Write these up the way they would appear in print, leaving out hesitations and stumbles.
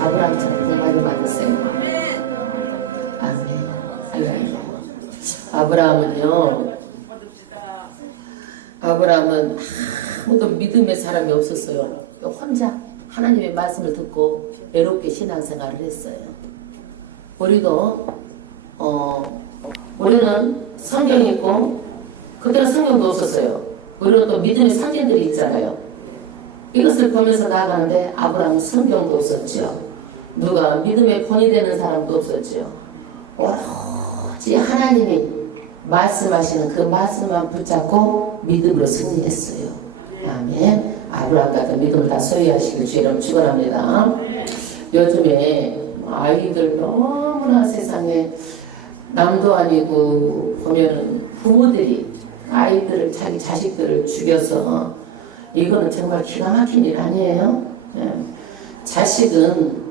아브라함처럼 복 많이 받으세요. 아멘. 할렐루야. 아브라함은 아무도 믿음의 사람이 없었어요. 혼자 하나님의 말씀을 듣고 외롭게 신앙생활을 했어요. 우리는 성경이 있고 그때는 성경도 없었어요. 우리는 또 믿음의 상징들이 있잖아요. 이것을 보면서 나아가는데 아브라함은 성경도 없었죠. 누가 믿음의 본이 되는 사람도 없었죠. 오로지 하나님이 말씀하시는 그 말씀만 붙잡고 믿음으로 승리했어요. 아멘. 아브라함 같은 믿음을 다 소유하시길 주 이름 축원합니다. 요즘에 아이들 너무나 세상에 남도 아니고 보면은 부모들이 아이들을 자기 자식들을 죽여서 이거는 정말 기가 막힌 일 아니에요? 자식은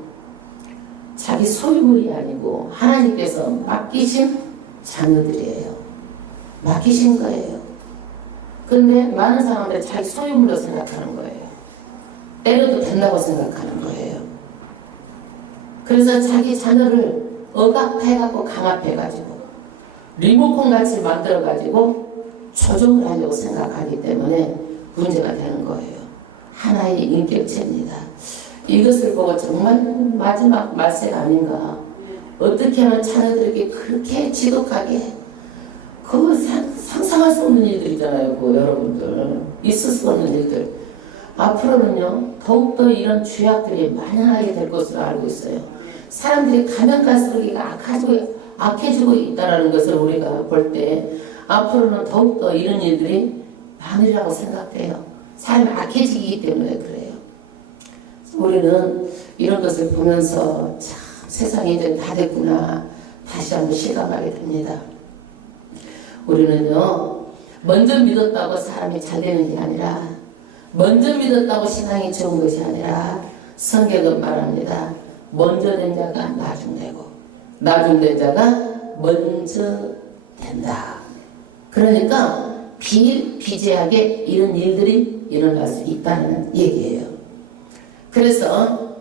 자기 소유물이 아니고 하나님께서 맡기신 자녀들이에요. 맡기신 거예요. 근데 많은 사람들이 자기 소유물로 생각하는 거예요. 때려도 된다고 생각하는 거예요. 그래서 자기 자녀를 억압해갖고 강압해가지고 리모컨 같이 만들어가지고 조종을 하려고 생각하기 때문에 문제가 되는 거예요. 하나의 인격체입니다. 이것을 보고 정말 마지막 말세가 아닌가. 어떻게 하면 자녀들에게 그렇게 지독하게 그거 상상할 수 없는 일들이잖아요. 그 여러분들 있을 수 없는 일들. 앞으로는요 더욱더 이런 죄악들이 만연하게 될 것으로 알고 있어요. 사람들이 가면 갈수록 악해지고 있다는 것을 우리가 볼 때 앞으로는 더욱더 이런 일들이 많으리라고 생각돼요. 사람이 악해지기 때문에 그래요. 우리는 이런 것을 보면서 참 세상이 이제 다 됐구나 다시 한번 실감하게 됩니다. 우리는요 먼저 믿었다고 사람이 잘 되는 게 아니라 먼저 믿었다고 신앙이 좋은 것이 아니라 성경은 말합니다. 먼저 된 자가 나중 되고 나중 된 자가 먼저 된다. 그러니까 비일비재하게 이런 일들이 일어날 수 있다는 얘기예요. 그래서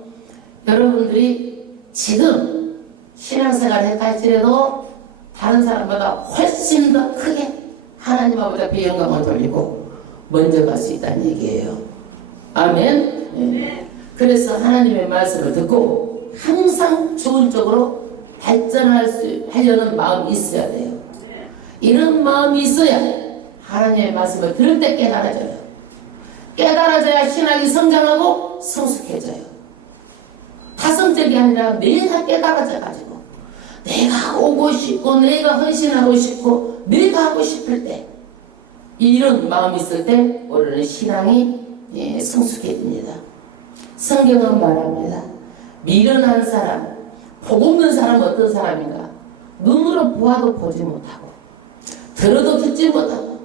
여러분들이 지금 신앙생활을 했다 할지라도 다른 사람보다 훨씬 더 크게 하나님 아버지 영광을 돌리고 먼저 갈 수 있다는 얘기예요. 아멘. 네. 그래서 하나님의 말씀을 듣고 항상 좋은 쪽으로 발전하려는 마음이 있어야 돼요. 이런 마음이 있어야 하나님의 말씀을 들을 때 깨달아져요. 깨달아져야 신앙이 성장하고 성숙해져요. 타성적이 아니라 내가 깨달아져가지고 내가 오고 싶고 내가 헌신하고 싶고 내가 하고 싶을 때 이런 마음이 있을 때 우리는 신앙이 성숙해집니다. 성경은 말합니다. 미련한 사람, 복 없는 사람은 어떤 사람인가? 눈으로 보아도 보지 못하고 들어도 듣지 못하고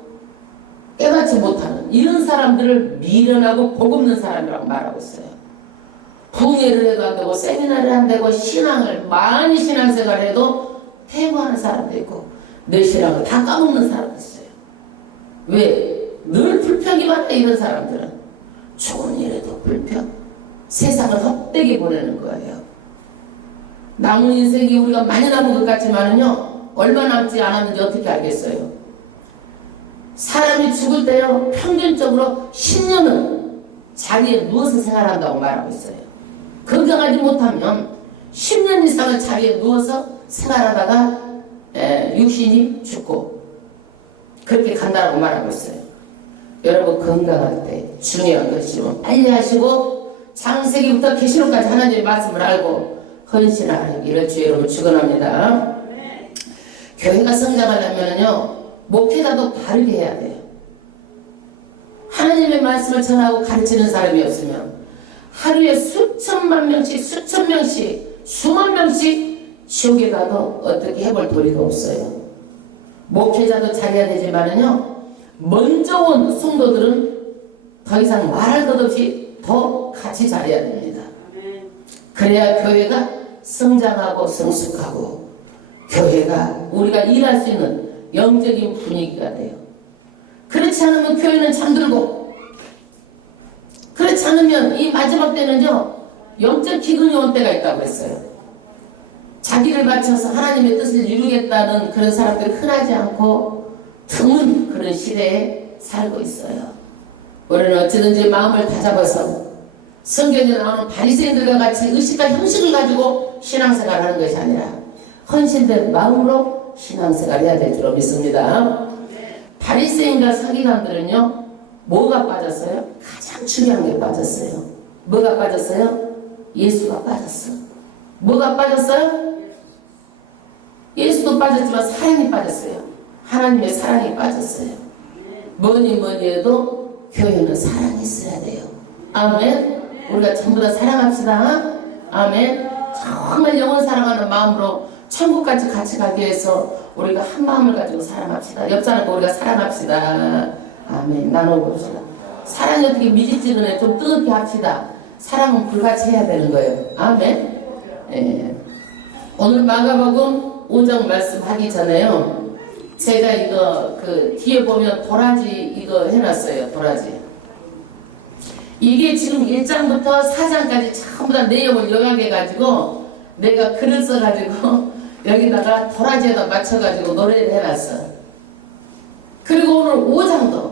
깨닫지 못하는 이런 사람들을 미련하고 복 없는 사람이라고 말하고 있어요. 부흥회를 해도 안 되고 세미나를 안 되고 신앙을 많이 신앙생활을 해도 퇴보하는 사람도 있고 내 신앙을 다 까먹는 사람도 있어요. 왜? 늘 불평이만 해. 이런 사람들은 좋은 일에도 불평, 세상을 헛되게 보내는 거예요. 남은 인생이 우리가 많이 남은 것 같지만은요 얼마 남지 않았는지 어떻게 알겠어요? 사람이 죽을 때요 평균적으로 10년은 자리에 누워서 생활한다고 말하고 있어요. 건강하지 못하면 10년 이상을 자리에 누워서 생활하다가 육신이 죽고 그렇게 간다고 말하고 있어요. 여러분 건강할 때 중요한 것이면 빨리 하시고 창세기부터 계시록까지 하나님의 말씀을 알고 헌신하는 일을 주의 이름으로 축원합니다. 교회가 성장하려면요 목회자도 바르게 해야 돼요. 하나님의 말씀을 전하고 가르치는 사람이 없으면 하루에 수천만 명씩 수천 명씩 수만 명씩 지옥에 가도 어떻게 해볼 도리가 없어요. 목회자도 잘해야 되지만은요 먼저 온 성도들은 더 이상 말할 것 없이 더 같이 잘해야 됩니다. 그래야 교회가 성장하고 성숙하고 교회가 우리가 일할 수 있는 영적인 분위기가 돼요. 그렇지 않으면 교회는 잠들고 그렇지 않으면 이 마지막 때는요 영적 기근이 온 때가 있다고 했어요. 자기를 바쳐서 하나님의 뜻을 이루겠다는 그런 사람들이 흔하지 않고 드문 그런 시대에 살고 있어요. 우리는 어찌든지 마음을 다잡아서 성경에 나오는 바리새인들과 같이 의식과 형식을 가지고 신앙생활을 하는 것이 아니라 헌신된 마음으로 신앙생활을 해야 될 줄로 믿습니다. 바리새인과 서기관들은요, 뭐가 빠졌어요? 가장 중요한 게 빠졌어요. 뭐가 빠졌어요? 예수가 빠졌어. 뭐가 빠졌어요? 예수도 빠졌지만 사랑이 빠졌어요. 하나님의 사랑이 빠졌어요. 뭐니 해도 교회는 사랑이 있어야 돼요. 아멘. 우리가 전부 다 사랑합시다. 아멘. 정말 영원 사랑하는 마음으로 천국까지 같이 가기 위해서 우리가 한 마음을 가지고 사랑합시다. 옆 사람과 우리가 사랑합시다. 아멘. 나눠봅시다. 사랑이 어떻게 미지찌근해 좀 뜨겁게 합시다. 사랑은 불같이 해야 되는 거예요. 아멘. 예. 오늘 마가복음 5장 말씀하기 전에요. 제가 이거 뒤에 보면 도라지 이거 해놨어요. 도라지. 이게 지금 1장부터 4장까지 전부 다 내용을 요약해가지고 내가 글을 써가지고 여기다가 도라지에다 맞춰가지고 노래를 해놨어. 그리고 오늘 5장도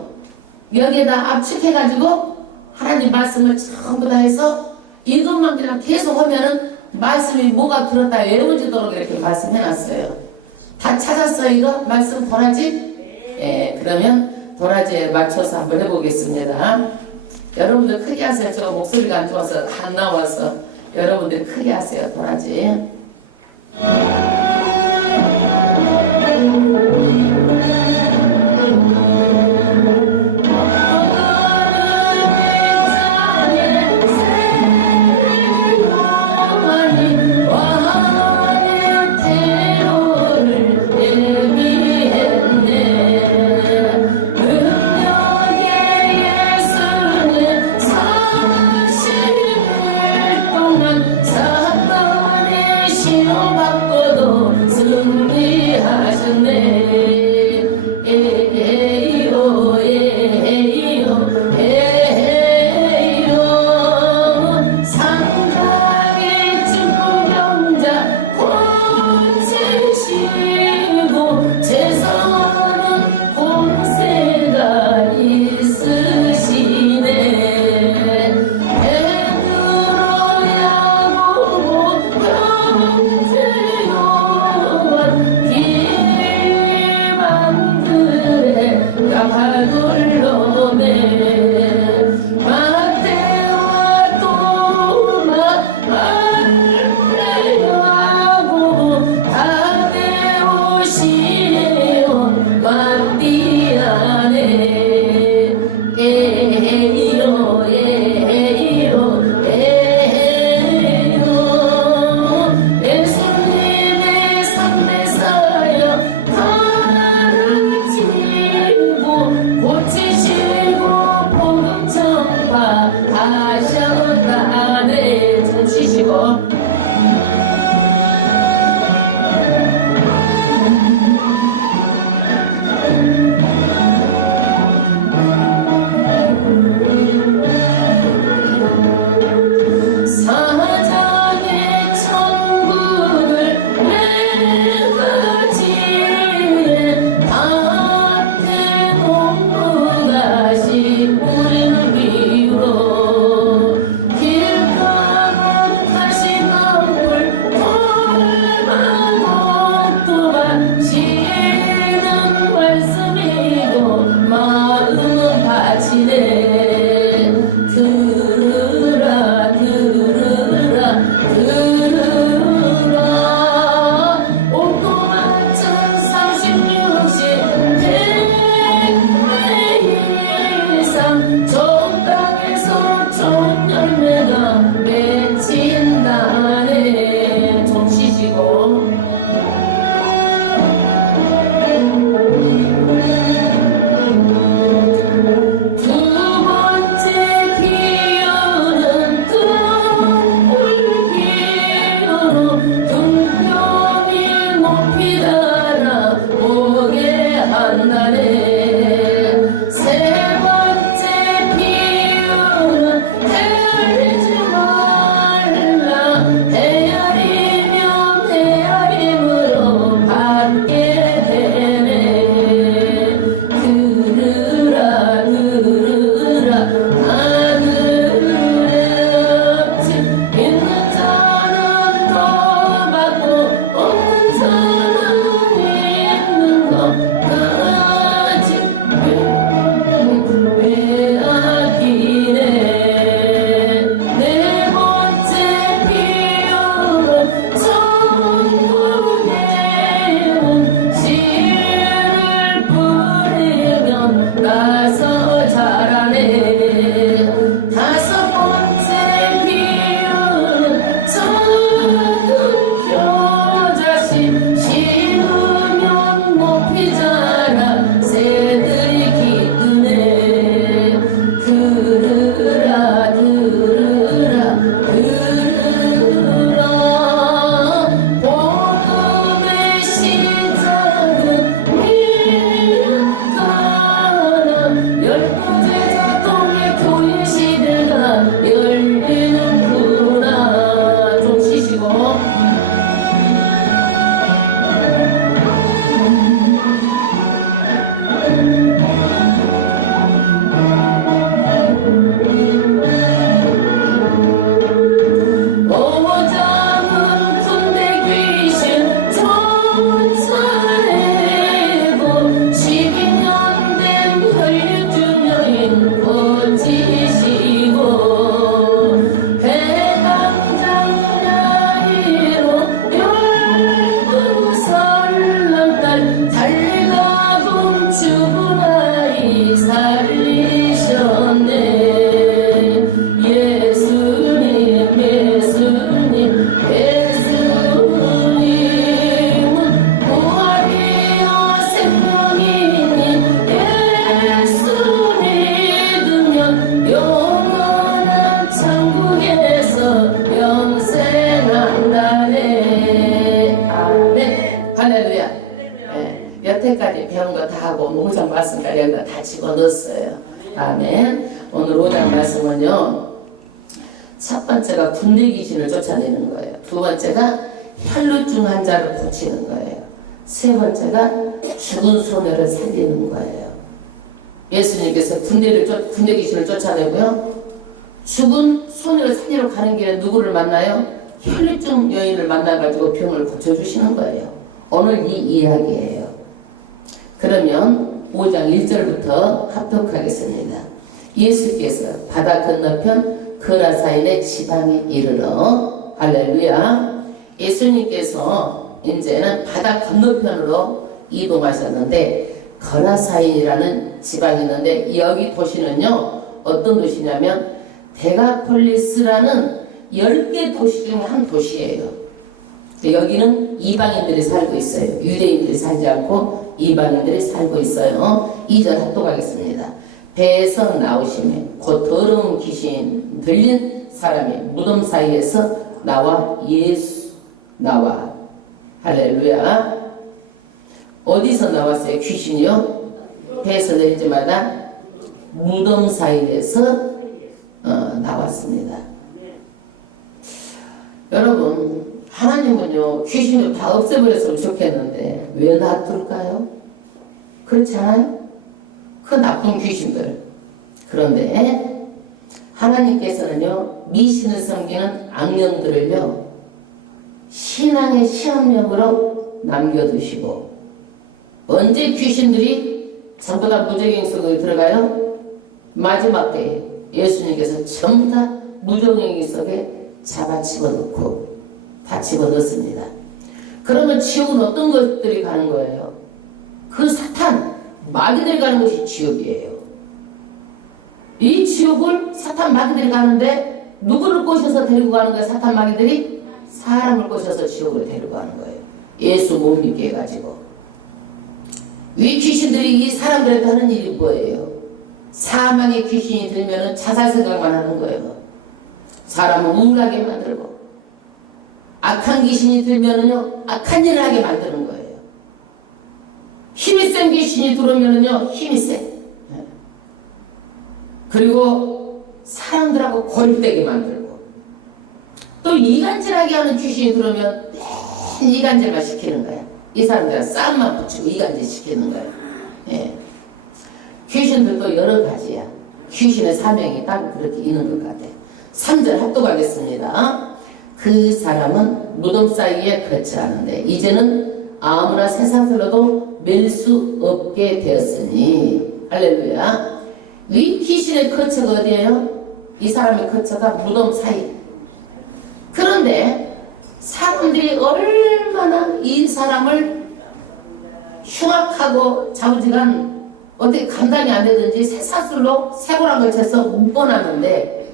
여기에다 압축해가지고 하나님 말씀을 전부 다 해서 이것만 그냥 계속 하면은 말씀이 뭐가 들었다 외워지도록 이렇게 말씀해놨어요. 다 찾았어요 이거? 말씀 도라지? 예, 그러면 도라지에 맞춰서 한번 해보겠습니다. 여러분들 크게 하세요. 저 목소리가 안 좋아서 안 나와서 여러분들 크게 하세요. 도라지. 배운 거 다 하고 5장 말씀까지 여기다 다 집어넣었어요. 아멘. 오늘 5장 말씀은요, 첫 번째가 군대 귀신을 쫓아내는 거예요. 두 번째가 혈루증 환자를 고치는 거예요. 세 번째가 죽은 소녀를 살리는 거예요. 예수님께서 군대 귀신을 쫓아내고요, 죽은 소녀를 살리러 가는 길에 누구를 만나요? 혈루증 여인을 만나가지고 병을 고쳐주시는 거예요. 오늘 이 이야기예요. 그러면 5장 1절부터 합독하겠습니다. 예수께서 바다 건너편 거라사인의 지방에 이르러, 할렐루야, 예수님께서 이제는 바다 건너편으로 이동하셨는데, 거라사인이라는 지방이 있는데, 여기 도시는요 어떤 도시냐면 데가폴리스라는 10개 도시 중 한 도시예요. 여기는 이방인들이 살고 있어요. 유대인들이 살지 않고 이방인들이 살고 있어요. 2절 합독하겠습니다. 배에서 나오시면 곧 더러운 귀신 들린 사람이 무덤 사이에서 나와 할렐루야. 어디서 나왔어요? 귀신이요? 배에서 내릴 때마다 무덤 사이에서 나왔습니다. 여러분, 하나님은요 귀신을 다 없애버렸으면 좋겠는데 왜 놔둘까요? 그렇지 않아요? 그 나쁜 귀신들. 그런데 하나님께서는요 미신을 섬기는 악령들을요 신앙의 시험력으로 남겨두시고, 언제 귀신들이 전부 다 무적행 속에 들어가요? 마지막 때에 예수님께서 전부 다 무적행 속에 잡아 집어넣고 다 집어넣습니다. 그러면 지옥은 어떤 것들이 가는 거예요? 그 사탄, 마귀들이 가는 것이 지옥이에요. 이 지옥을 사탄 마귀들이 가는데 누구를 꼬셔서 데리고 가는 거예요? 사탄 마귀들이 사람을 꼬셔서 지옥으로 데리고 가는 거예요. 예수 못 믿게 해가지고. 이 귀신들이 이 사람들한테 하는 일이 뭐예요? 사망의 귀신이 들면 자살 생각만 하는 거예요. 사람을 우울하게 만들고, 악한 귀신이 들면은요 악한 일을 하게 만드는 거예요. 힘이 센 귀신이 들어오면은요 힘이 세. 그리고 사람들하고 고립되게 만들고, 또 이간질하게 하는 귀신이 들어오면 이간질만 시키는 거야. 이 사람들은 싸움만 붙이고 이간질 시키는 거예요. 예. 귀신들도 여러 가지야. 귀신의 사명이 딱 그렇게 있는 것 같아. 3절 합독하겠습니다. 그 사람은 무덤 사이에 거처하는데 이제는 아무나 세상으로도 맬 수 없게 되었으니, 할렐루야. 이 귀신의 거처가 어디예요? 이 사람의 거처가 무덤 사이. 그런데 사람들이 얼마나 이 사람을 흉악하고 좌우지간 어떻게 감당이 안 되든지 쇠사슬로 쇠고랑 걸쳐서 묶어놨는데,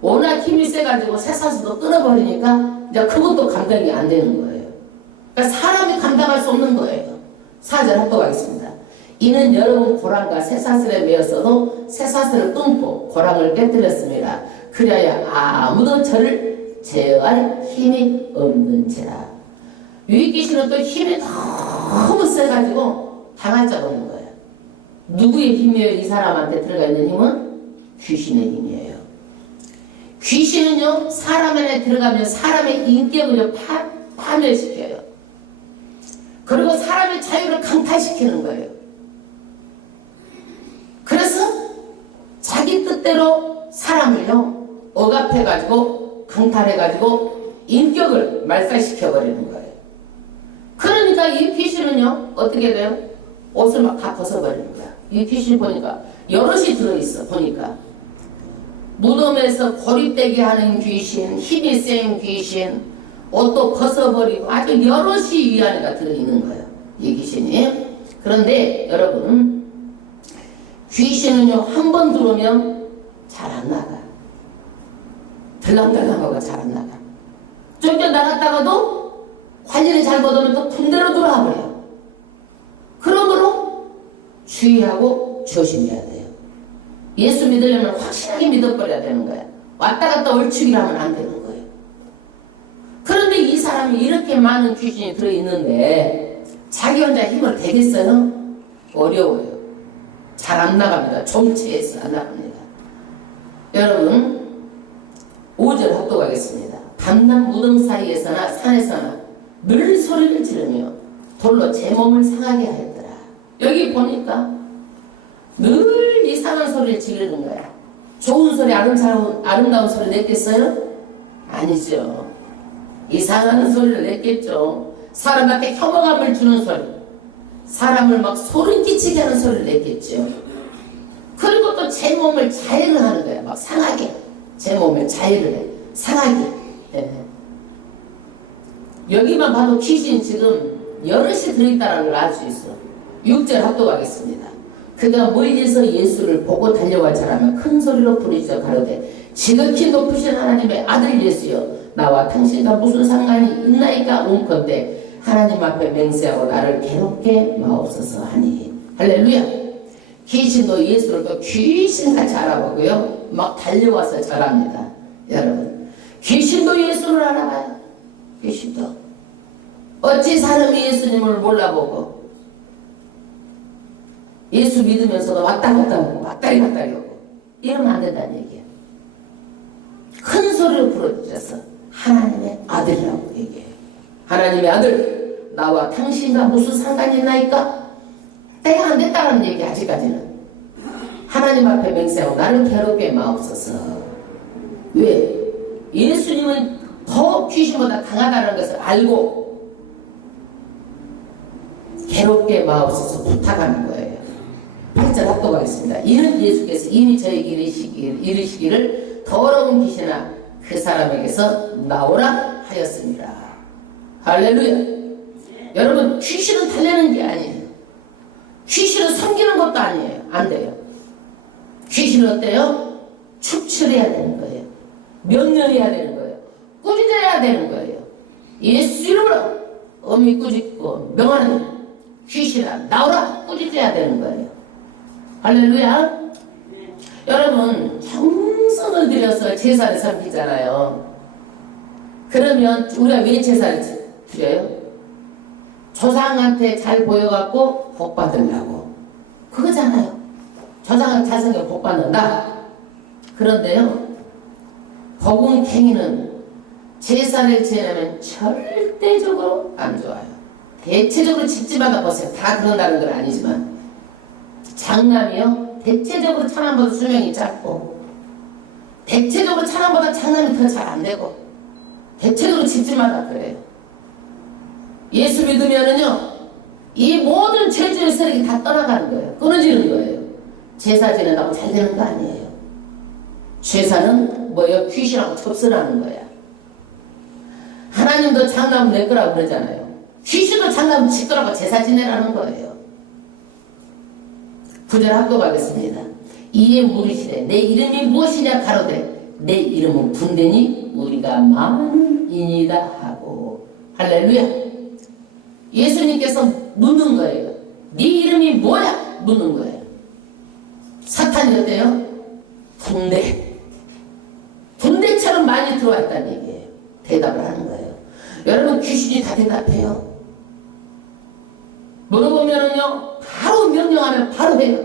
워낙 힘이 세가지고 쇠사슬도 끊어버리니까 이제 그것도 감당이 안 되는 거예요. 그러니까 사람이 감당할 수 없는 거예요. 4절 합독하겠습니다. 이는 여러분 고랑과 쇠사슬에 매었어도 쇠사슬을 끊고 고랑을 깨뜨렸습니다. 그래야 아무도 저를 제어할 힘이 없는지라. 유익귀신은 또 힘이 너무 세가지고 당할 자가 없는 거예요. 누구의 힘이에요? 이 사람한테 들어가 있는 힘은 귀신의 힘이에요. 귀신은요 사람 안에 들어가면 사람의 인격을 파멸시켜요. 그리고 사람의 자유를 강탈시키는 거예요. 그래서 자기 뜻대로 사람을요 억압해가지고 강탈해가지고 인격을 말살시켜버리는 거예요. 그러니까 이 귀신은요 어떻게 돼요? 옷을 막 다 벗어버리는 거야. 이 귀신 보니까 여럿이 들어있어. 보니까 무덤에서 고립되게 하는 귀신, 힘이 센 귀신, 옷도 벗어버리고 아주 여럿이 이 안에가 들어있는 거예요. 이 귀신이. 그런데 여러분, 귀신은요 한 번 들어오면 잘 안 나가. 들랑달랑하고 잘 안 나가. 쫓겨나갔다가도 관리를 잘못하면 또 군대로 돌아와 버려요. 그러므로 주의하고 조심해야 돼요. 예수 믿으려면 확실하게 믿어버려야 되는 거야. 왔다 갔다 얼추기를 하면 안 되는 거예요. 그런데 이 사람이 이렇게 많은 귀신이 들어있는데 자기 혼자 힘을 대겠어요? 어려워요. 잘 안 나갑니다. 정체에서 안 나갑니다. 여러분 5절 합독하겠습니다. 밤낮 무덤 사이에서나 산에서나 늘 소리를 지르며 돌로 제 몸을 상하게 하였더라. 여기 보니까 늘 이상한 소리를 지르는 거야. 좋은 소리, 아름다운 소리 냈겠어요? 아니죠. 이상한 소리를 냈겠죠. 사람한테 혐오감을 주는 소리, 사람을 막 소름 끼치게 하는 소리를 냈겠죠. 그리고 또 제 몸을 자해를 하는 거야. 막 상하게. 제 몸을 자해를 해. 상하게. 예. 여기만 봐도 귀신 지금 여럿이 들어있다는 걸 알 수 있어. 6절 합독하겠습니다. 그가 멀리서 예수를 보고 달려와 자라며 큰 소리로 부르짖어 가로되 지극히 높으신 하나님의 아들 예수여 나와 당신과 무슨 상관이 있나이까 온건대 하나님 앞에 맹세하고 나를 괴롭게 마옵소서 하니. 할렐루야. 귀신도 예수를 또 귀신같이 알아보고요 막 달려와서 절합니다. 여러분 귀신도 예수를 알아봐요. 귀신도 어찌 사람이 예수님을 몰라보고 예수 믿으면서도 왔다 갔다 하고 왔다리 갔다리 하고 이러면 안 된다는 얘기예요. 큰 소리로 부르짖어서 하나님의 아들이라고 얘기해요. 하나님의 아들 나와 당신과 무슨 상관이 있나이까? 때가 안 됐다는 얘기. 아직까지는 하나님 앞에 맹세하고 나를 괴롭게 마옵소서. 왜? 예수님은 더 귀신보다 강하다는 것을 알고 괴롭게 마옵소서 부탁하는 거예요. 8절 합독하겠습니다. 이는 예수께서 이미 저에게 이르시기를 더러운 귀신아 그 사람에게서 나오라 하였습니다. 할렐루야. 여러분 귀신은 달래는 게 아니에요. 귀신은 섬기는 것도 아니에요. 안 돼요. 귀신은 어때요? 축출해야 되는 거예요. 명령해야 되는 거예요. 꾸짖어야 되는 거예요. 예수 이름으로 엄히 꾸짖고 명하는 귀신아 나오라 꾸짖어야 되는 거예요. 할렐루야. 여러분 정성을 들여서 제사를 섬기잖아요. 그러면 우리가 왜 제사를 드려요? 조상한테 잘 보여갖고 복 받으려고. 그거잖아요. 조상한테 잘생겨 복 받는다. 그런데요 복음행위는 제사를 지내면 절대적으로 안 좋아요. 대체적으로 집집마다 보세요. 다 그런다는 건 아니지만 장남이요 대체적으로 차남보다 수명이 짧고 대체적으로 차남보다 장남이 더 잘 안 되고 대체적으로 집집마다 그래요. 예수 믿으면은요 이 모든 죄의 세력이 다 떠나가는 거예요. 끊어지는 거예요. 제사 지낸다고 잘 되는 거 아니에요. 제사는 뭐예요? 귀신하고 접선하는 거야. 하나님도 장남 내 거라고 그러잖아요. 귀신도 장남 지 거라고 제사 지내라는 거예요. 9절 합독하겠습니다. 이에 물으시되 내 이름이 무엇이냐 가로되 내 이름은 분대니 우리가 많으니이다 하고. 할렐루야. 예수님께서 묻는 거예요. 네 이름이 뭐야? 묻는 거예요. 사탄이 어때요? 분대처럼 많이 들어와 있다는 얘기예요. 대답을 하는 거예요. 여러분 귀신이 다 대답해요. 물어보면은요 바로 명령하면 바로 해요.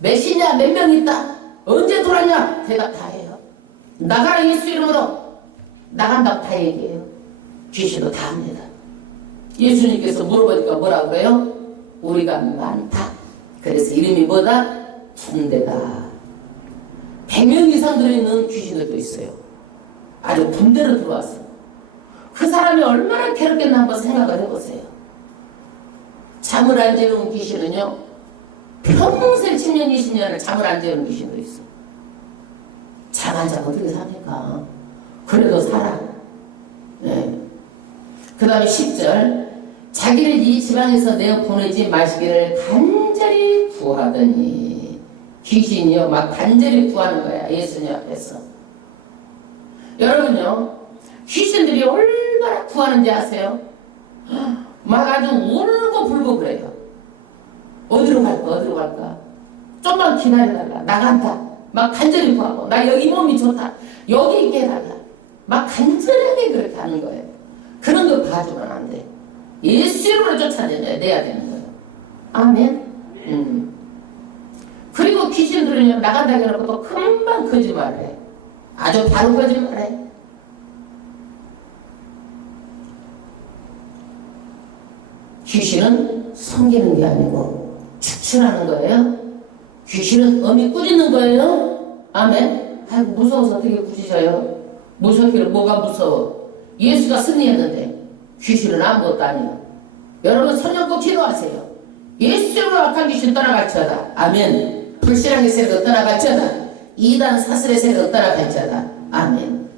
몇이냐 몇 명 있다 언제 들어왔냐 대답 다 해요. 나가라 예수 이름으로 나간다고 다 얘기해요. 귀신도 다 합니다. 예수님께서 물어보니까 뭐라 그래요? 우리가 많다. 그래서 이름이 뭐다? 분대다. 100명 이상 들어있는 귀신들도 있어요. 아주 분대로 들어왔어요. 그 사람이 얼마나 괴롭겠나 한번 생각을 해보세요. 잠을 안 재우는 귀신은요 평생 10년 20년을 잠을 안 재우는 귀신도 있어. 잠 안 자고 어떻게 삽니까? 그래도 살아. 네. 그 다음에 10절 자기를 이 지방에서 내어 보내지 마시기를 간절히 구하더니 귀신이요 막 간절히 구하는 거야. 예수님 앞에서. 여러분요 귀신들이 얼마나 구하는지 아세요? 막 아주 울고 불고 그래요. 어디로 갈까? 좀만 기다려달라. 나간다. 막 간절히 구하고 나 여기 몸이 좋다. 여기 있게 해달라. 막 간절하게 그렇게 하는 거예요. 그런 거 봐주면 안 돼. 예수 이름으로 쫓아내야 되는 거예요. 아멘. 그리고 귀신들은요, 나간다 해놓고 또 금방 거짓말을 해. 아주 바로 거짓말을 해. 귀신은 섬기는 게 아니고 추출하는 거예요. 귀신은 어미 꾸짖는 거예요. 아멘. 아이고, 무서워서 어떻게 꾸짖어요? 무섭기는 뭐가 무서워? 예수가 승리했는데 귀신은 아무것도 아니에요. 여러분 성령 꼭 기도하세요. 예수로 악한 귀신 떠나갈지어다. 아멘. 불신앙의 세력은 떠나갈지어다. 이단 사슬의 세력은 떠나갈지어다. 아멘.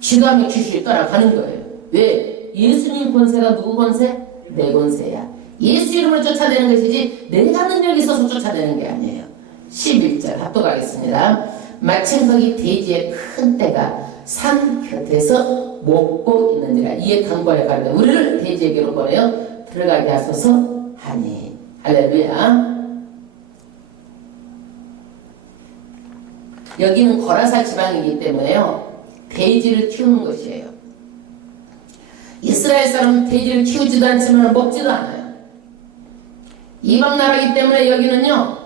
기도하면 귀신이 떠나가는 거예요. 왜? 예수님 권세가 누구 권세? 내 권세야. 예수 이름으로 쫓아내는 것이지 내가 능력이 있어서 쫓아내는 게 아니에요. 11절 합독하겠습니다. 마침 거기 돼지의 큰 떼가 산 곁에서 먹고 있는지라 이에 강구하여 가는데 우리를 돼지에게로 보내어 들어가게 하소서 하니. 할렐루야. 여기는 거라사 지방이기 때문에요, 돼지를 키우는 것이에요. 이스라엘 사람은 돼지를 키우지도 않지만 먹지도 않아요. 이방 나라이기 때문에 여기는요,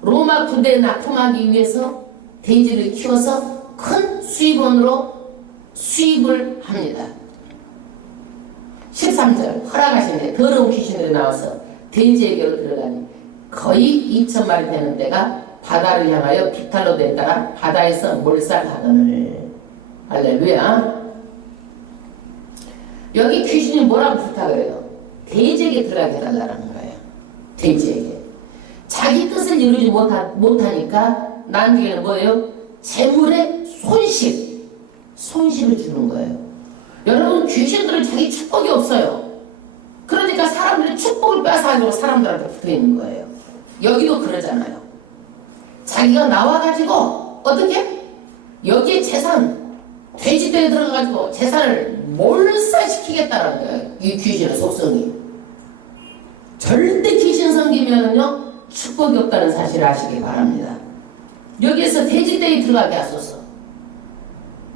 로마 군대에 납품하기 위해서 돼지를 키워서 큰 수입원으로 수입을 합니다. 13절 허락하시네. 더러운 귀신들이 나와서 돼지에게로 들어가니 거의 2,000마리 되는 데가 바다를 향하여 비탈로 냈다가 바다에서 몰살하거늘. 할렐루야. 여기 귀신이 뭐라고 부탁을 해요? 돼지에게 들어가게 해달라는 거예요. 돼지에게. 자기 뜻을 이루지 못하니까 나중에는 뭐예요? 재물의 손실을 주는 거예요. 여러분, 귀신들은 자기 축복이 없어요. 그러니까 사람들이 축복을 뺏어가지고 사람들한테 붙어있는 거예요. 여기도 그러잖아요. 자기가 나와가지고 어떻게? 여기에 재산, 돼지떼에 들어가가지고 재산을 몰살시키겠다는 거예요. 이 귀신의 속성이. 절대 귀신 섬기면은요, 축복이 없다는 사실을 아시기 바랍니다. 여기에서 돼지떼에 들어가게 하소서.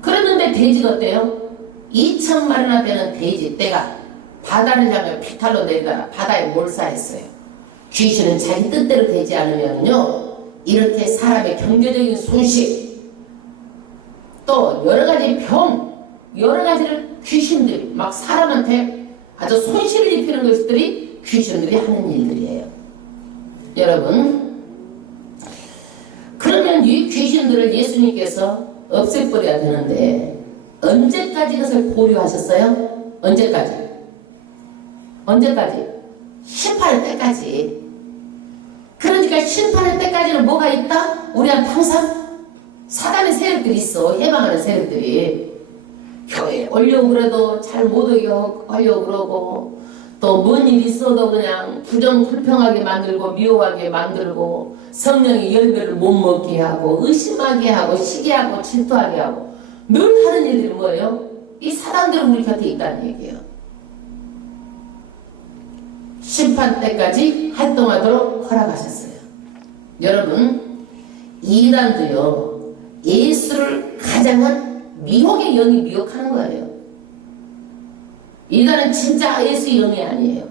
그랬는데 돼지가 어때요? 2,000마리나 되는 돼지떼가 바다를 향해 피탈로 내리다가 바다에 몰살했어요. 귀신은 자기 뜻대로 되지 않으면요, 이렇게 사람의 경제적인 손실, 또 여러가지 병, 여러가지를 귀신들이 막 사람한테 아주 손실을 입히는 것들이 귀신들이 하는 일들이에요. 여러분, 그러면 이 귀신들을 예수님께서 없애버려야 되는데 언제까지 그것을 보류하셨어요? 언제까지? 심판의 때까지. 그러니까 심판의 때까지는 뭐가 있다? 우리한테 항상 사단의 세력들이 있어. 해방하는 세력들이. 교회에 오려고 그래도 잘 못 오게 하려고 그러고, 또 뭔 일 있어도 그냥 부정불평하게 만들고 미워하게 만들고, 성령의 열매를 못 먹게 하고, 의심하게 하고, 시기하고, 질투하게 하고, 늘 하는 일들이 뭐예요? 이 사단들은 우리 곁에 있다는 얘기예요. 심판 때까지 활동하도록 허락하셨어요. 여러분, 이단도요, 예수를 가장한 미혹의 영이 미혹하는 거예요. 이단은 진짜 예수의 영이 아니에요.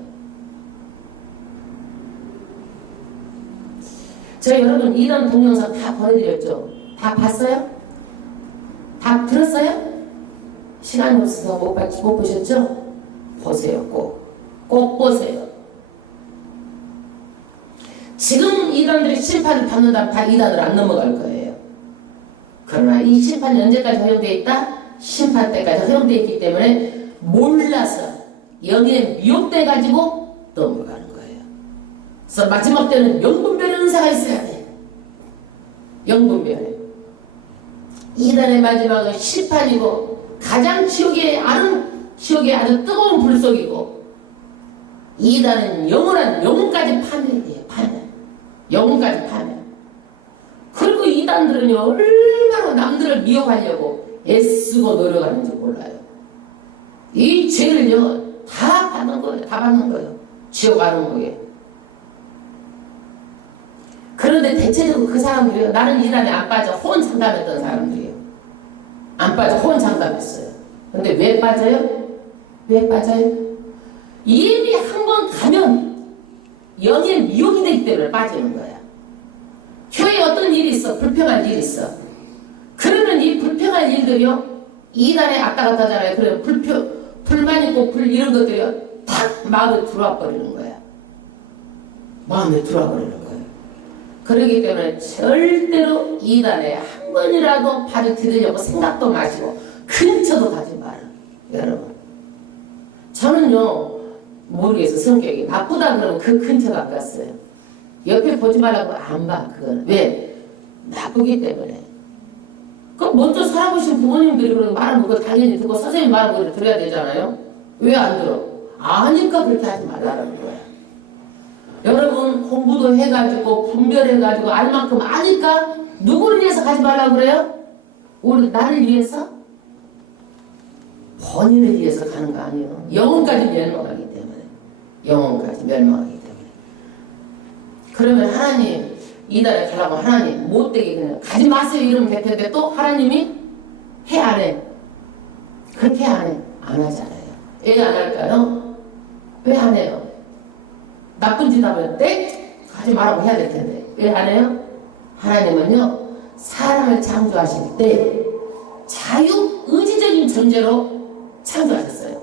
저 여러분, 이단 동영상 다 보내드렸죠? 다 봤어요? 다 들었어요? 시간이 없어서 못 보셨죠? 보세요. 꼭 보세요. 지금 이단들이 심판을 받는다면 다 이단으로 안 넘어갈 거예요. 그러나 이 심판이 언제까지 허용되어 있다? 심판 때까지 허용되어 있기 때문에 몰라서 영에 미혹돼 가지고 넘어가는 거예요. 그래서 마지막 때는 영분별의 은사가 있어야 돼. 영분별의. 이단의 마지막은 심판이고 가장 지옥의 아주 뜨거운 불 속이고, 이단은 영혼까지 파멸이에요. 영혼까지 파멸. 그리고 이단들은요, 얼마나 남들을 미워하려고 애쓰고 노력하는지 몰라요. 이 죄를요, 다 받는 거예요. 지옥 가는 거예요. 그런데 대체적으로 그 사람들이요, 나는 이단에 안 빠져 혼 상담했던 사람들이에요. 안 빠져 혼 상담했어요. 근데 왜 빠져요? 이미 한 번 가면 영의 미혹이 되기 때문에 빠지는 거야. 교회에 어떤 일이 있어. 불평할 일이 있어. 그러면 이 불평할 일들이요. 이단에 왔다 갔다 하잖아요. 그러면 불만 있고 이런 것들이요. 탁 마음에 들어와 버리는 거야. 마음에 들어와 버리는 거예요. 그렇기 때문에 절대로 이단에 한 번이라도 발을 디디려고 생각도 마시고 근처도 가지 마라. 여러분. 저는요. 모르겠어. 성격이 나쁘다 그러면 그 근처 가까웠어요. 옆에 보지 말라고 안 봐. 그거는. 왜? 나쁘기 때문에. 그럼 먼저 살아보신 부모님들이 그런 말을 그거 당연히 듣고 선생님 말을 그거 들어야 되잖아요. 왜 안 들어? 아니까 그렇게 하지 말라는 거야. 여러분 공부도 해가지고 분별해가지고 알 만큼 아니까 누구를 위해서 가지 말라고 그래요? 우리 나를 위해서? 본인을 위해서 가는 거 아니에요. 영혼까지 멸망하기 때문에. 영혼까지 멸망하기 때문에. 그러면 하나님 이달에 가라고 하나님 못되게 그냥 가지 마세요 이러면 될 텐데 또 하나님이 해 안 해? 그렇게 안 해? 안 하잖아요. 왜 안 할까요? 왜 안 해요? 나쁜 짓 하면 땡! 가지 말라고 해야 될 텐데 왜 안 해요? 하나님은요 사람을 창조하실 때 자유의지적인 존재로 창조하셨어요.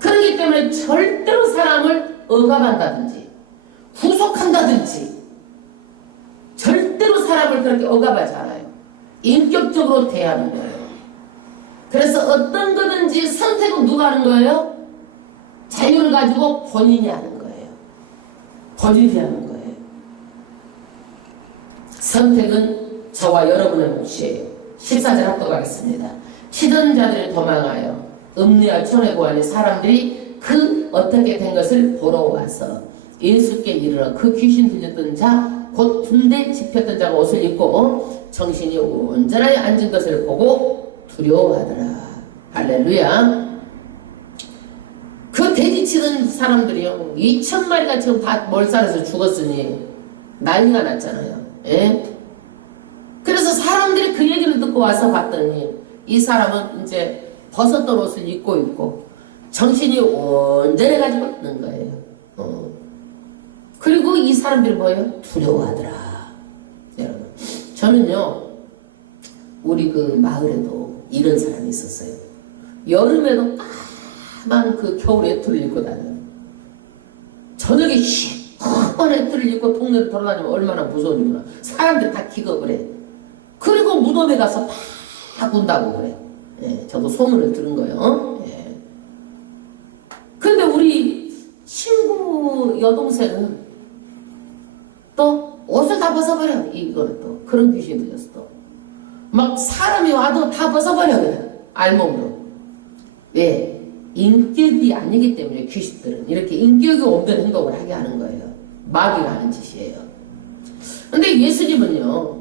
그렇기 때문에 절대로 사람을 억압한다든지 구속한다든지 절대로 사람을 그렇게 억압하지 않아요. 인격적으로 대하는 거예요. 그래서 어떤 거든지 선택은 누가 하는 거예요? 자유를 가지고 본인이 하는 거예요. 본인이 하는 거예요. 선택은 저와 여러분의 몫이에요. 14절 합독하겠습니다. 치던 자들이 도망하여 음리와 촌에 구하는 사람들이 그 어떻게 된 것을 보러 와서 예수께 이르러 그 귀신 들렸던 자 곧 군대 집혔던 자가 옷을 입고 정신이 온전하게 앉은 것을 보고 두려워하더라. 할렐루야. 그 돼지 치던 사람들이요 2,000마리가 지금 다 몰살해서 죽었으니 난리가 났잖아요. 예? 그래서 사람들이 그 얘기를 듣고 와서 봤더니 이 사람은 이제 벗었던 옷을 입고 있고 정신이 온전해가지고 있는 거예요. 그리고 이 사람들이 뭐예요? 두려워하더라. 여러분, 저는요 우리 그 마을에도 이런 사람이 있었어요. 여름에도 까만 그 겨울 애투를 입고 다녀요. 저녁에 시커먼 애투를 입고 동네를 돌아다니면 얼마나 무서운지구나. 사람들이 다 기겁을 해. 그리고 무덤에 가서 팍 운다고 그래. 예, 저도 소문을 들은 거예요. 예. 근데 우리 친구 여동생은 또 옷을 다 벗어버려. 이거는 또 그런 귀신이 들렸어. 또 막 사람이 와도 다 벗어버려 그냥 알몸으로. 왜? 인격이 아니기 때문에 귀신들은 이렇게 인격이 없는 행동을 하게 하는 거예요. 마귀가 하는 짓이에요. 근데 예수님은요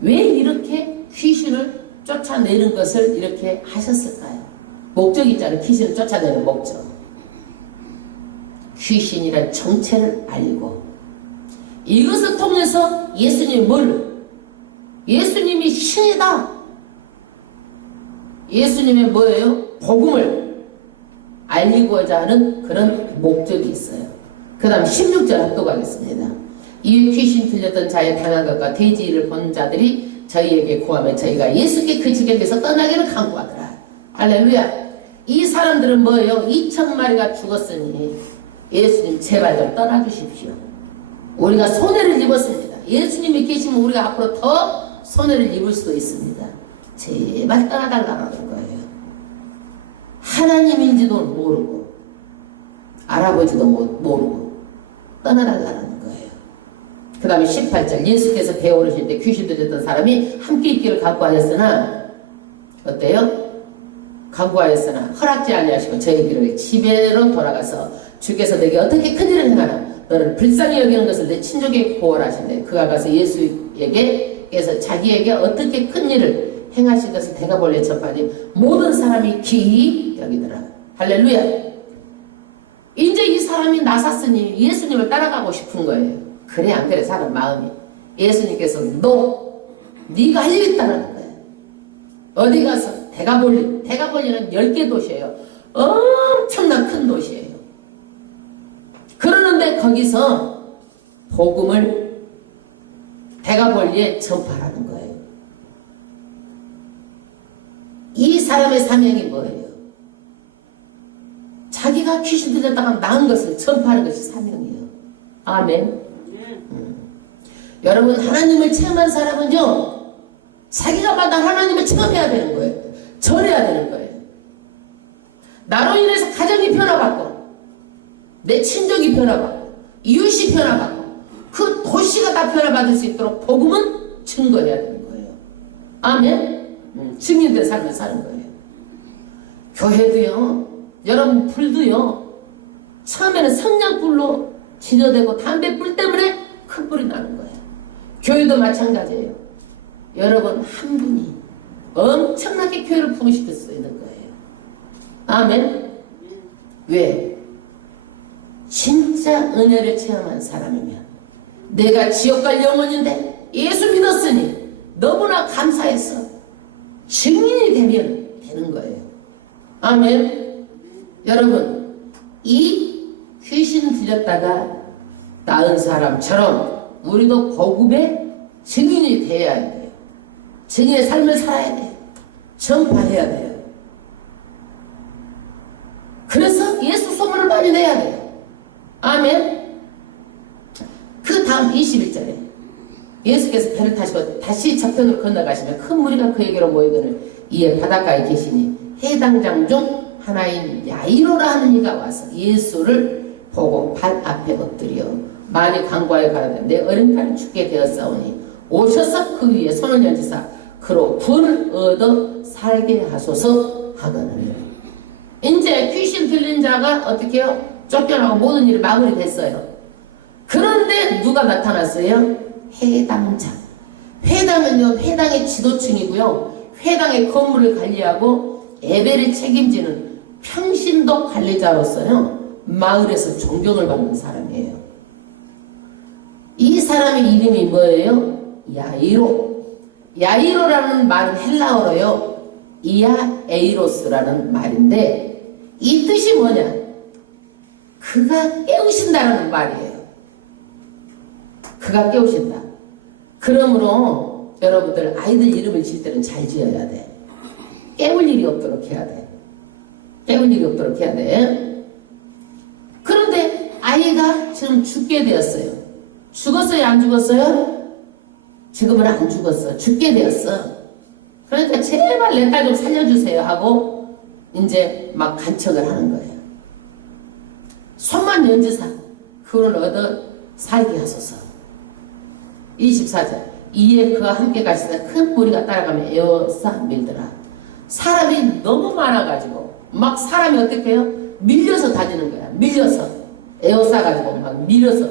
왜 이렇게 귀신을 쫓아내는 것을 이렇게 하셨을까요? 목적이 있잖아요. 귀신을 쫓아내는 목적. 귀신이란 정체를 알고 이것을 통해서 예수님이 예수님이 신이다. 예수님의 뭐예요? 복음을 알리고자 하는 그런 목적이 있어요. 그 다음 16절 합독하겠습니다. 이 귀신 들렸던 자의 당한 것과 돼지를 본 자들이 저희에게 구하면 저희가 예수께 그 지경에서 떠나기를 간구하더라. 할렐루야. 이 사람들은 뭐예요? 2,000마리가 죽었으니 예수님 제발 좀 떠나주십시오. 우리가 손해를 입었습니다. 예수님이 계시면 우리가 앞으로 더 손해를 입을 수도 있습니다. 제발 떠나달라는 거예요. 하나님인지도 모르고 알아보지도 모르고 떠나달라는 거예요. 그 다음에 18절 예수께서 배오르실 때 귀신 들렸던 사람이 함께 있기를 간구하였으나 어때요? 간구하였으나 허락지 아니하시고 저희들에게 집에로 돌아가서 주께서 내게 어떻게 큰일을 행하나 너를 불쌍히 여기는 것을 내 친족에게 고하라시네. 그가 가서 예수에게서 자기에게 어떻게 큰일을 행하신 것을 대가볼래 전파니 모든 사람이 기이 여기더라. 할렐루야. 이제 이 사람이 나섰으니 예수님을 따라가고 싶은 거예요. 그래 안 그래 사람 마음이. 예수님께서 네가 할 일 있다는 거예요. 어디 가서 대가볼리는 10개 도시예요. 엄청난 큰 도시예요. 그러는데 거기서 복음을 대가벌리에 전파하는 거예요. 이 사람의 사명이 뭐예요? 자기가 귀신 들렸다가 나은 것을 전파하는 것이 사명이에요. 아멘. 여러분, 하나님을 체험한 사람은요, 자기가 받은 하나님을 체험해야 되는 거예요. 전해야 되는 거예요. 나로 인해서 가정이 변화받고, 내 친족이 변화받고, 이웃이 변화받고, 그 도시가 다 변화받을 수 있도록 복음은 증거해야 되는 거예요. 아멘. 증인된 삶을 사는 거예요. 교회도요, 여러분 불도요, 처음에는 성냥불로 지저대고 담배불 때문에 큰 불이 나는 거예요. 교회도 마찬가지예요. 여러분 한 분이 엄청나게 교회를 부흥시킬 수 있는 거예요. 아멘. 왜? 진짜 은혜를 체험한 사람이면, 내가 지옥 갈 영혼인데 예수 믿었으니 너무나 감사해서 증인이 되면 되는 거예요. 아멘. 여러분, 이 귀신 들렸다가 나은 사람처럼 우리도 복음의 증인이 되어야 돼요. 증인의 삶을 살아야 돼요. 전파해야 돼요. 그래서 예수 소문을 많이 내야 돼요. 아멘. 그 다음 21절에 예수께서 배를 타시고 다시 저편으로 건너가시면 큰 무리가 그에게로 모이거늘 이에 바닷가에 계시니 해당장 중 하나인 야이로라 하는 이가 와서 예수를 보고 발 앞에 엎드려 많이 간구하여 가라되 내 어린 딸이 죽게 되었사오니 오셔서 그 위에 손을 얹으사 그로 부를 얻어 살게 하소서 하거늘. 이제 귀신 들린 자가 어떻게 해요? 쫓겨나고 모든 일이 마무리됐어요. 그런데 누가 나타났어요? 회당장. 회당은요, 회당의 지도층이고요, 회당의 건물을 관리하고 예배를 책임지는 평신도 관리자로서요, 마을에서 존경을 받는 사람이에요. 이 사람의 이름이 뭐예요? 야이로. 야이로라는 말은 헬라어로요, 이아에이로스라는 말인데 이 뜻이 뭐냐? 그가 깨우신다라는 말이에요. 그가 깨우신다. 그러므로 여러분들 아이들 이름을 지을 때는 잘 지어야 돼. 깨울 일이 없도록 해야 돼. 깨울 일이 없도록 해야 돼. 그런데 아이가 지금 죽게 되었어요. 죽었어요? 안 죽었어요? 지금은 안 죽었어. 죽게 되었어. 그러니까 제발 내 딸 좀 살려주세요 하고 이제 막 간척을 하는 거예요. 손만 연주사 그를 얻어 살게 하소서. 24절 이에 그와 함께 가시다 큰 무리가 따라가며 에워싸 밀더라. 사람이 너무 많아가지고 막 사람이 어떻게 해요? 밀려서 다니는 거야. 밀려서 에워싸가지고 막 밀어서.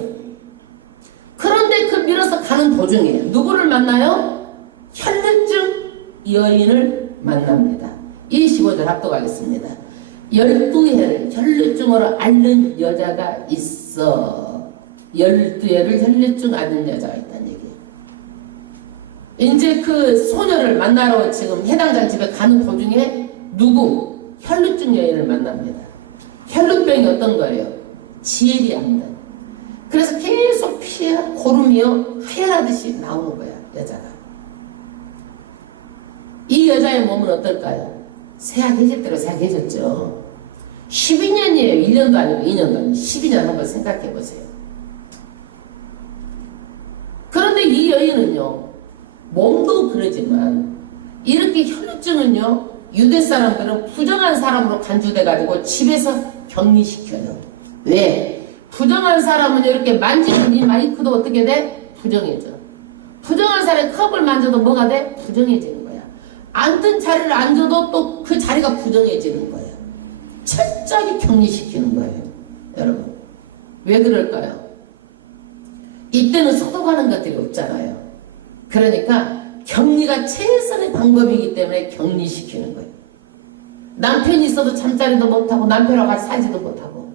그런데 그 밀어서 가는 도중에 누구를 만나요? 혈루증 여인을 만납니다. 25절 합독하겠습니다. 12해를 혈루증으로 앓는 여자가 있어. 12해를 혈루증 앓는 여자가 있다는 얘기예요. 이제 그 소녀를 만나러 지금 해당장 집에 가는 도중에 누구? 혈루증 여인을 만납니다. 혈루병이 어떤 거예요? 지엘이 앓는. 그래서 계속 피가 고름이요 하얀하듯이 나오는 거야, 여자가. 이 여자의 몸은 어떨까요? 세약해질 대로 세약해졌죠. 12년이에요. 1년도 아니고 2년도 아니고 12년 한번 생각해 보세요. 그런데 이 여인은요, 몸도 그러지만 이렇게 혈루증은요, 유대 사람들은 부정한 사람으로 간주돼가지고 집에서 격리시켜요. 왜? 부정한 사람은 이렇게 만지는 이 마이크도 어떻게 돼? 부정해져. 부정한 사람이 컵을 만져도 뭐가 돼? 부정해지는 거야. 앉은 자리를 앉아도 또 그 자리가 부정해지는 거예요. 철저하게 격리시키는 거예요. 여러분, 왜 그럴까요? 이때는 소독하는 것들이 없잖아요. 그러니까 격리가 최선의 방법이기 때문에 격리시키는 거예요. 남편이 있어도 잠자리도 못하고 남편하고 같이 살지도 못하고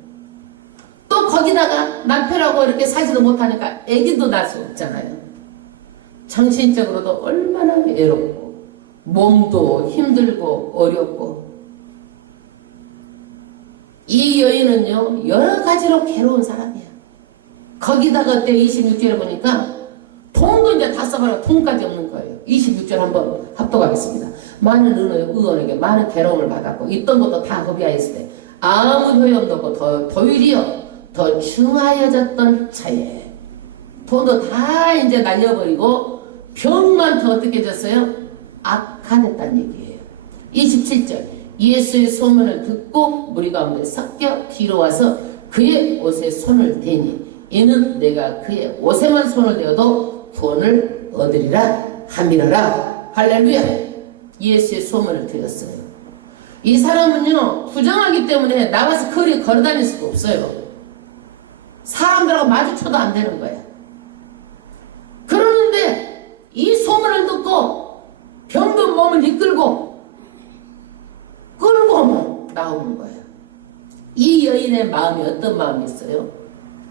또 거기다가 남편하고 이렇게 살지도 못하니까 아기도 낳을 수 없잖아요. 정신적으로도 얼마나 외롭고 몸도 힘들고 어렵고. 이 여인은요, 여러 가지로 괴로운 사람이야. 거기다가 그때 26절에 보니까 돈도 이제 다 써버리고 돈까지 없는 거예요. 26절 한번 합독하겠습니다. 많은 의원에게 많은 괴로움을 받았고 있던 것도 다 허비하였을 때 아무 효용도 없고 더위리여 더 중하여졌던 차에 돈도 다 이제 날려버리고 병만 더 어떻게 해졌어요? 악화됐다는 얘기예요. 27절 예수의 소문을 듣고 무리 가운데 섞여 뒤로 와서 그의 옷에 손을 대니 이는 내가 그의 옷에만 손을 대어도 돈을 얻으리라 함이러라. 할렐루야. 예수의 소문을 들었어요. 이 사람은요 부정하기 때문에 나가서 거리에 걸어다닐 수가 없어요. 사람들하고 마주쳐도 안 되는 거야. 그러는데 이 소문을 듣고 병든 몸을 이끌고 끌고 나오는 거야. 이 여인의 마음이 어떤 마음이 있어요?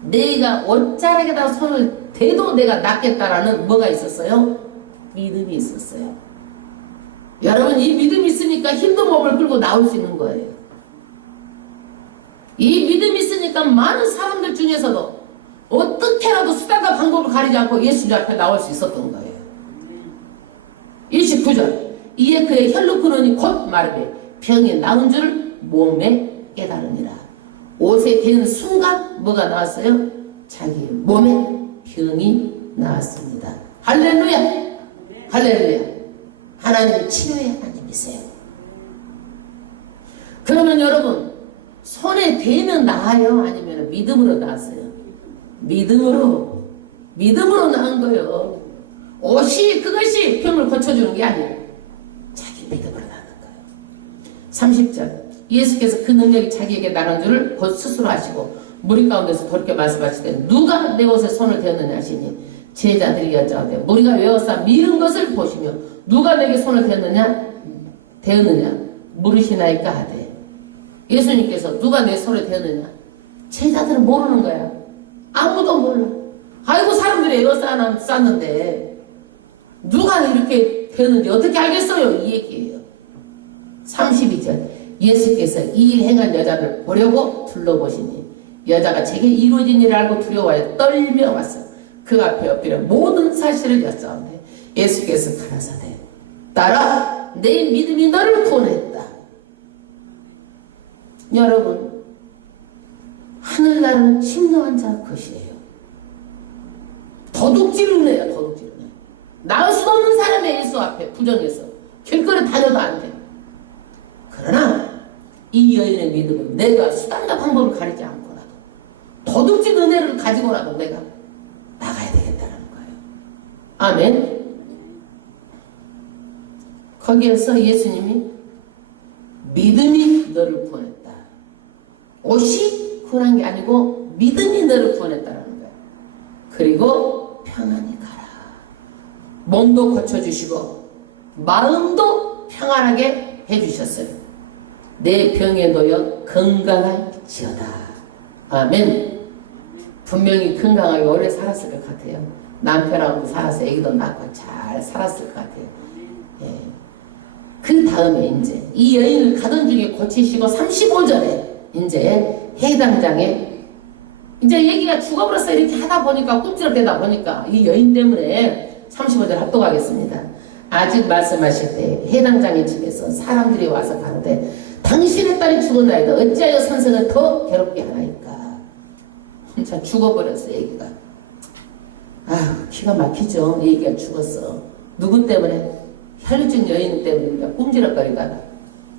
내가 옷자락에다 손을 대도 내가 낫겠다라는 뭐가 있었어요? 믿음이 있었어요. 여러분 이 믿음이 있으니까 힘든 몸을 끌고 나올 수 있는 거예요. 이 믿음이 있으니까 많은 사람들 중에서도 어떻게라도 수단과 방법을 가리지 않고 예수님 앞에 나올 수 있었던 거예요. 29절 이에 그의 혈루 근원이 곧 마르되 병이 나은 줄 몸에 깨달으니라. 옷에 대는 순간 뭐가 나왔어요? 자기 몸에 병이 나왔습니다. 할렐루야. 할렐루야. 하나님은 치료의 하나님이세요. 그러면 여러분 손에 대면 나아요? 아니면 믿음으로 나왔어요? 믿음으로 나은 거예요. 옷이 그것이 병을 고쳐주는 게 아니에요. 자기 믿음으로 나는 거예요. 30절 예수께서 그 능력이 자기에게 나간 줄을 곧 스스로 하시고 무리 가운데서 돌이켜 말씀하시되 누가 내 옷에 손을 대었느냐 하시니 제자들이 여짜오되 무리가 외워싸 미른 것을 보시며 누가 내게 손을 대었느냐 물으시나이까 하되 예수님께서 누가 내 손을 대었느냐 제자들은 모르는 거야. 아무도 몰라. 아이고 사람들이 에워쌌는데 누가 이렇게 되었는지 어떻게 알겠어요? 이 얘기예요. 32절 예수께서 이 일 행한 여자를 보려고 둘러보시니 여자가 제게 이루어진 일을 알고 두려워하여 떨며 왔어. 그 앞에 엎드려 모든 사실을 여짜오되 예수께서 가라사대 딸아 내 믿음이 너를 구원했다. 여러분 하늘나라는 침노한 자 것이에요. 도둑질을 해요. 도둑질을 해. 나올 수 없는 사람의 예수 앞에 부정해서 길거리 다녀도 안 돼. 그러나 이 여인의 믿음은 내가 수단과 방법을 가리지 않고라도 도둑질 은혜를 가지고라도 내가 나가야 되겠다는 거예요. 아멘. 거기에서 예수님이 믿음이 너를 구원했다. 옷이 구원한 게 아니고 믿음이 너를 구원했다는 거예요. 그리고 평안히 가라. 몸도 고쳐주시고 마음도 평안하게 해주셨어요. 내 병에 놓여 건강할지어다. 아멘. 분명히 건강하게 오래 살았을 것 같아요. 남편하고 살아서 애기도 낳고 잘 살았을 것 같아요. 예. 그 다음에 이제 이 여인을 가던 중에 고치시고 35절에 이제 해당장에 이제 얘기가 죽어버렸어. 이렇게 하다 보니까 꿈틀대다 보니까 이 여인 때문에 35절 합독하겠습니다. 아직 말씀하실 때 해당장의 집에서 사람들이 와서 가는데 당신의 딸이 죽었나이다. 어찌하여 선생을 더 괴롭게 하나이까. 진짜 죽어버렸어. 얘기가. 아휴 기가 막히죠. 얘기가 죽었어. 누구 때문에? 혈류증 여인 때문에 꿈지럭거리다가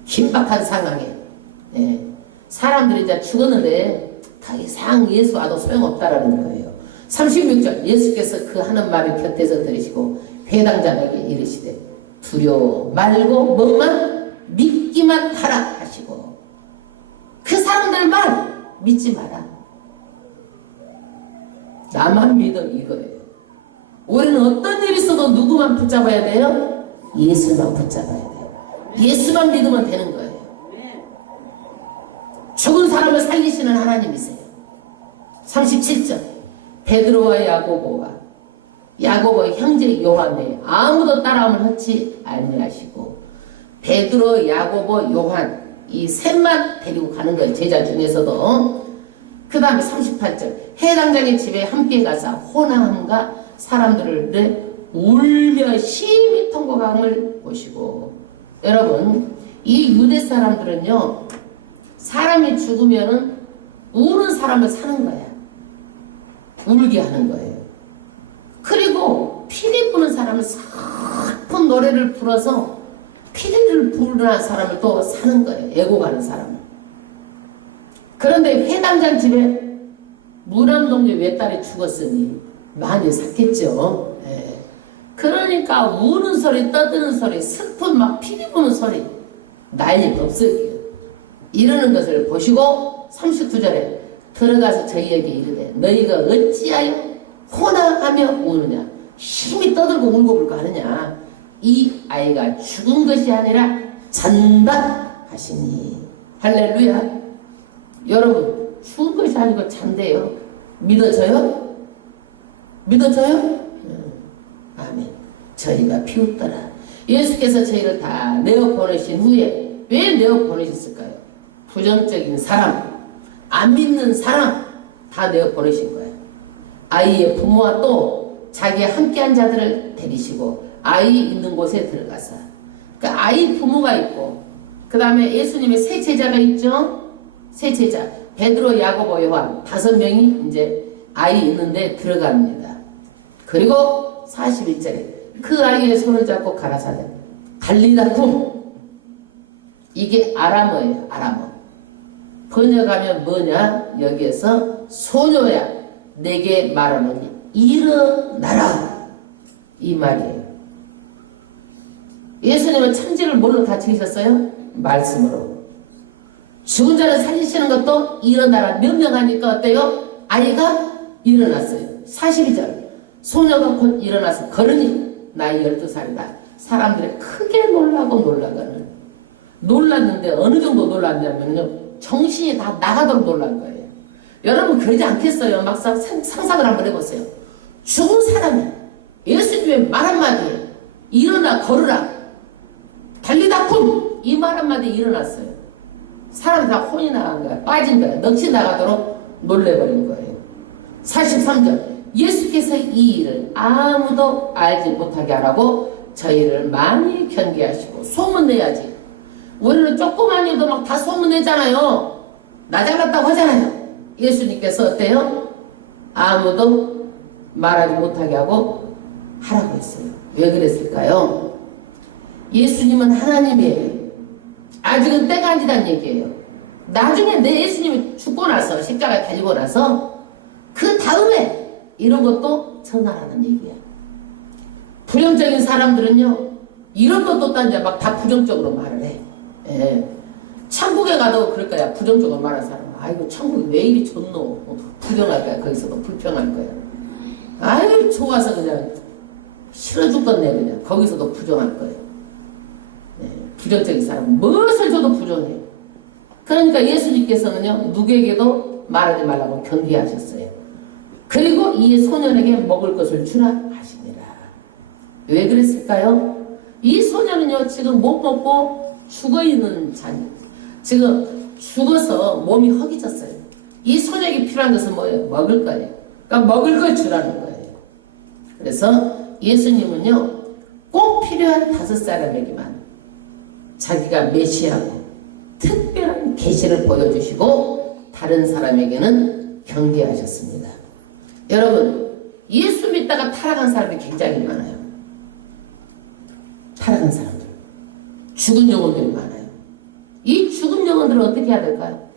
긴박한 상황에 예. 사람들이 이제 죽었는데 더 이상 예수 와도 소용없다라는 거예요. 36절 예수께서 그 하는 말을 곁에서 들으시고 회당장에게 이르시되 두려워 말고 뭐만 믿기만 하라 하시고 그 사람들 말 믿지 마라. 나만 믿어 이거예요. 우리는 어떤 일이 있어도 누구만 붙잡아야 돼요? 예수만 붙잡아야 돼요. 예수만 믿으면 되는 거예요. 죽은 사람을 살리시는 하나님이세요. 37절 베드로와 야고보의 형제 요한에 아무도 따라함을 하지 아니하시고 베드로, 야고보, 요한 이 셋만 데리고 가는 거예요. 제자 중에서도 그 다음에 38절 해당장의 집에 함께 가서 호남과 사람들을 울며 심히 통곡함을 보시고. 여러분, 이 유대 사람들은요, 사람이 죽으면은 우는 사람을 사는 거야. 울게 하는 거예요. 그리고 피리 부는 사람을 슬픈 노래를 불어서 피리를 부르는 사람을 또 사는 거예요. 애고가는 사람을. 그런데 회당장 집에 무남동네 외딸이 죽었으니 많이 샀겠죠. 예. 그러니까 우는 소리, 떠드는 소리, 슬픈 막 피리 부는 소리, 난리가 없어요. 이러는 것을 보시고 39절에 들어가서 저희에게 이르되 너희가 어찌하여 호나하며 우느냐, 힘이 떠들고 울고 불고 하느냐. 이 아이가 죽은 것이 아니라 잔다 하시니. 할렐루야. 여러분, 죽은 것이 아니고 잔대요. 믿어져요? 믿어져요? 아멘. 저희가 피웠더라. 예수께서 저희를 다 내어보내신 후에 왜 내어보내셨을까요? 부정적인 사람, 안 믿는 사람 다 내어보내신 거예요. 아이의 부모와 또 자기와 함께한 자들을 데리시고 아이 있는 곳에 들어가서, 그 아이 부모가 있고, 그 다음에 예수님의 세 제자가 있죠. 세 제자 베드로, 야고보, 요한 5명이 이제 아이 있는데 들어갑니다. 그리고 41절에 그 아이의 손을 잡고 가라사대 갈릴리 품. 이게 아람어예요. 아람어. 번역하면 뭐냐? 여기에서 소녀야 내게 말하노니 일어나라, 이 말이에요. 예수님은 천지를 뭘로 다 지으셨어요? 말씀으로. 죽은 자를 살리시는 것도 일어나라 명령하니까 어때요? 아이가 일어났어요. 42절 소녀가 곧 일어나서 걸으니 나이 12살이다. 사람들이 크게 놀라고는, 놀랐는데 어느 정도 놀랐냐면요, 정신이 다 나가도록 놀란 거예요. 여러분 그러지 않겠어요? 막상 상상을 한번 해보세요. 죽은 사람이 예수님의 말 한마디에 일어나 걸으라 달리다쿵, 이 말 한마디에 일어났어요. 사람이 다 혼이 나간 거야. 빠진 거야. 넋이 나가도록 놀래버린 거예요. 43절 예수께서 이 일을 아무도 알지 못하게 하라고 저희를 많이 경계하시고 소문내야지. 우리는 조그만 일도 막 다 소문내잖아요. 나 잘났다고 하잖아요. 예수님께서 어때요? 아무도 말하지 못하게 하고 하라고 했어요. 왜 그랬을까요? 예수님은 하나님이에요. 아직은 때가 아니란 얘기예요. 나중에 내 예수님이 죽고 나서 십자가에 달리고 나서 그 다음에 이런 것도 전하라는 얘기야. 부정적인 사람들은요, 이런 것도 딴 자 막 다 부정적으로 말을 해. 예. 천국에 가도 그럴 거야. 부정적으로 말하는 사람. 아이고 천국이 왜 이리 좋노. 부정할 거야. 거기서도 불평할 거야. 아이고 좋아서 그냥 싫어 죽겠네. 그냥 거기서도 부정할 거예요. 네. 부정적인 사람은 무엇을 줘도 부정해. 그러니까 예수님께서는요, 누구에게도 말하지 말라고 경계하셨어요. 그리고 이 소년에게 먹을 것을 주라 하시니라. 왜 그랬을까요? 이 소년은요, 지금 못 먹고 죽어있는 자녀, 지금 죽어서 몸이 허기졌어요. 이 소년에게 필요한 것은 뭐예요? 먹을 거예요. 그러니까 먹을 걸 주라는 거예요. 그래서 예수님은요, 꼭 필요한 5사람에게만 자기가 메시아고 특별한 계시를 보여주시고 다른 사람에게는 경계하셨습니다. 여러분, 예수 믿다가 타락한 사람이 굉장히 많아요. 타락한 사람들, 죽은 영혼들이 많아요. 이 죽은 영혼들을 어떻게 해야 될까요?